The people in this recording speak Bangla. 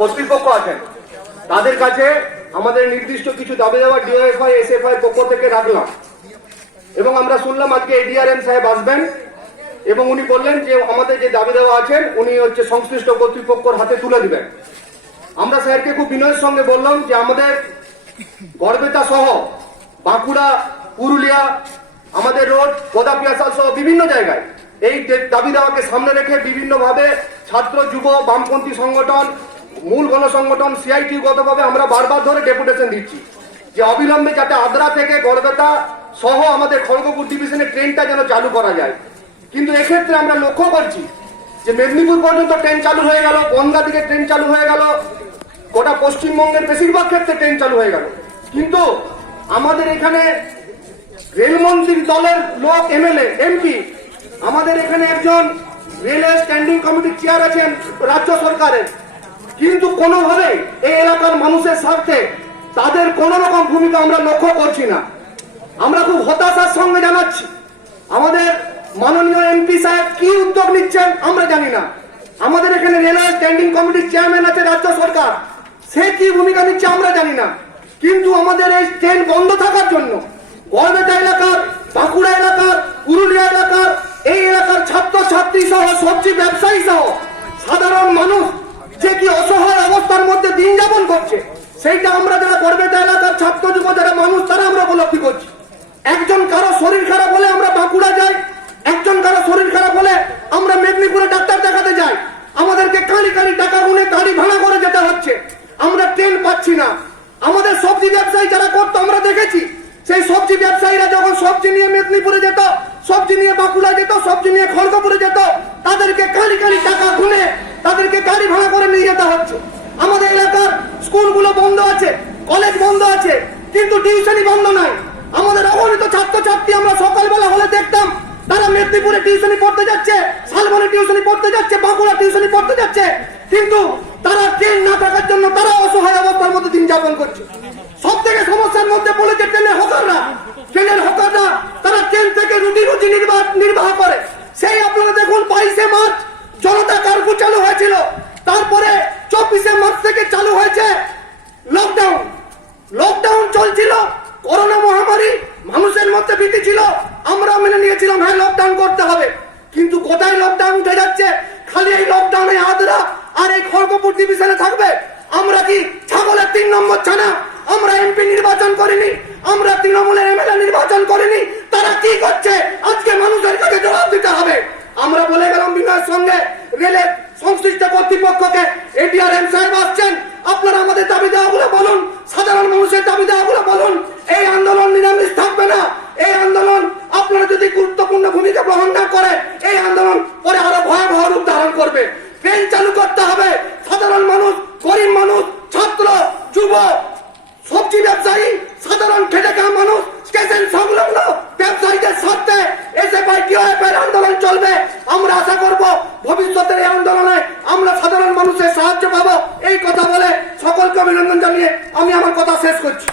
কর্তৃপক্ষ আছেন তাদের কাছে আমাদের নির্দিষ্ট কিছু দাবি দেওয়া ডিওএফআই এসএফআই পক্ষ থেকে রাখলাম এবং আমরা শুনলাম আজকে এডিআরএম সাহেব আসবেন এবং উনি বললেন যে আমাদের যে দাবি দেওয়া আছেন উনি সংশ্লিষ্ট কর্তৃপক্ষের হাতে তুলে দিবেন। আমরা স্যারকে খুব বিনয়ের সঙ্গে বললাম যে আমাদের গড়বেতা সহ বাঁকুড়া, পুরুলিয়া, আমাদের রোড, গোদাপিয়াসা সহ বিভিন্ন জায়গায় এই দাবি দেওয়াকে সামনে রেখে বিভিন্নভাবে ছাত্র, যুব, বামপন্থী সংগঠন, মূল গণসংগঠন, সিআইটি গতভাবে আমরা বারবার ধরে ডেপুটেশন দিচ্ছি যে অবিলম্বে যাতে আদ্রা থেকে গড়বেতা সহ আমাদের খড়গপুর ডিভিশনের ট্রেনটা যেন চালু করা যায়। কিন্তু এক্ষেত্রে আমরা লক্ষ্য করছি যে মেদিনীপুর পর্যন্ত ট্রেন চালু হয়ে গেল, বনগা থেকে ট্রেন চালু হয়ে গেল, গোটা পশ্চিমবঙ্গের বেশিরভাগ ক্ষেত্রে ট্রেন চালু হয়ে গেল, কিন্তু আমাদের এখানে রেলমন্ত্রীর দলের লোক, এমএলএ, এমপি, আমাদের এখানে একজন রেলওয়ে স্ট্যান্ডিং কমিটির চেয়ার আছেন রাজ্য সরকারের, কিন্তু কোনোভাবে এই এলাকার মানুষের স্বার্থে তাদের কোন রকম ভূমিকা আমরা লক্ষ্য করছি না। আমরা খুব হতাশার সঙ্গে জানাচ্ছি আমাদের মাননীয় এমপি সাহেব কি উদ্যোগ নিচ্ছেন আমরা জানি না। আমাদের এখানে রেলওয়ে স্ট্যান্ডিং কমিটির চেয়ারম্যান আছে রাজ্য সরকার, সে কি ভূমিকা নিচ্ছে আমরা জানি না। কিন্তু আমাদের এই ট্রেন বন্ধ থাকার জন্য গড়বেতা এলাকার, বাঁকুড়া এলাকার, পুরুলিয়া এলাকার, এই এলাকার ছাত্রছাত্রী সহ সবজি ব্যবসায়ী সহ সাধারণ মানুষ যে কি অসহায় অবস্থার মধ্যে দিন যাপন করছে সেইটা আমরা যারা গড়বেতা এলাকার ছাত্র, যুব যারা মানুষ তারা আমরা উপলব্ধি করছি। একজন কারো শরীর খারাপ হলে আমরা বাঁকুড়া যাই, একজন কারো শরীর খারাপ হলে আমরা মেদিনীপুরে ডাক্তার দেখাতে যাই, আমাদেরকে কাঁড়ি কাঁড়ি টাকা গুনে গাড়ি ভাড়া করে যেতে হচ্ছে, আমরা ট্রেন পাচ্ছি না। আমাদের সবজি ব্যবসায়ী যারা করতো আমরা দেখেছি, সেই সবজি ব্যবসায়ীরা যখন সবজি নিয়ে মেদিনীপুরে যেত, সবজি নিয়ে বাঁকুড়া যেত, সবজি নিয়ে খড়গপুরে যেত, তাদেরকে কাঁড়ি কাঁড়ি টাকা গুনে তাদেরকে গাড়ি ভাড়া করে নিয়ে যেতে হচ্ছে। আমাদের এলাকার স্কুলগুলো বন্ধ আছে, কলেজ বন্ধ আছে, কিন্তু টিউশনই বন্ধ নাই। আমাদের অগণিত ছাত্রছাত্রী আমরা সকালবেলা হলে দেখতাম তারা মেদিনীপুরে টিউশনি পড়তে যাচ্ছে, শালবনে টিউশনি পড়তে যাচ্ছে, বাঁকুড়া টিউশনি পড়তে যাচ্ছে, কিন্তু তারা ট্রেন না থাকার জন্য তারা অসহায় অবস্থার মধ্যে দিন যাপন করছে। সব থেকে সমস্যার মধ্যে পড়েছে ট্রেনের হকাররা। ট্রেনের হকাররা তারা ট্রেন থেকে রুটি নির্বাহ করে। সেই আপনারা দেখুন 22শে মার্চ জনতা কারফিউ চালু হয়েছিল, তারপরে 24শে মার্চ থেকে চালু হয়েছে লকডাউন। লকডাউন চলছিল, করোনা মহামারী মানুষের মধ্যে ভীতি ছিল, আমরা মেনে নিয়েছিলাম হ্যাঁ লকডাউন করতে হবে, কিন্তু কোথায় লকডাউন উঠে যাচ্ছে, খালি এই লকডাউনে আদ্রা আর এই খড়গপুর ডিভিশনে থাকবে। আমরা কি ছাগলের 3 নম্বর ছানা? আমরা এমপি নির্বাচন করিনি, আমরা তৃণমূলের এমএলএ নির্বাচন করিনি, তারা কি করছে আজকে মানুষের কাছে জবাব দিতে হবে। আমরা বলে গেলাম বিনয়ের সঙ্গে রেলের সংশ্লিষ্ট কর্তৃপক্ষকে, এডিআরএম সাহেব আসছেন, আপনারা আমাদের দাবি দেওয়াগুলো বলুন, সাধারণ মানুষের দাবি দেওয়াগুলো বলুন। এই আন্দোলন নিরামিষ থাকবে না, এই আন্দোলন আপনারা যদি গুরুত্বপূর্ণ ভূমিকা গ্রহণ না করে এই আন্দোলন পরে আরো ভয়াবহ রূপ ধারণ করবে। ট্রেন চালু করতে হবে, সাধারণ মানুষ, গরিব মানুষ, ছাত্র, যুব, সবজি ব্যবসায়ী, সাধারণ খেটে খাওয়া মানুষ, স্টেশন সংলগ্ন ব্যবসায়ীদের স্বার্থে এসএফআই টিওএফআই আন্দোলন চলবে। আমরা আশা করব ভবিষ্যতের এই আন্দোলনে আমরা সাধারণ মানুষের সাহায্য পাবো। এই কথা বলে সকলকে অভিনন্দন জানিয়ে আমি আমার কথা শেষ করছি।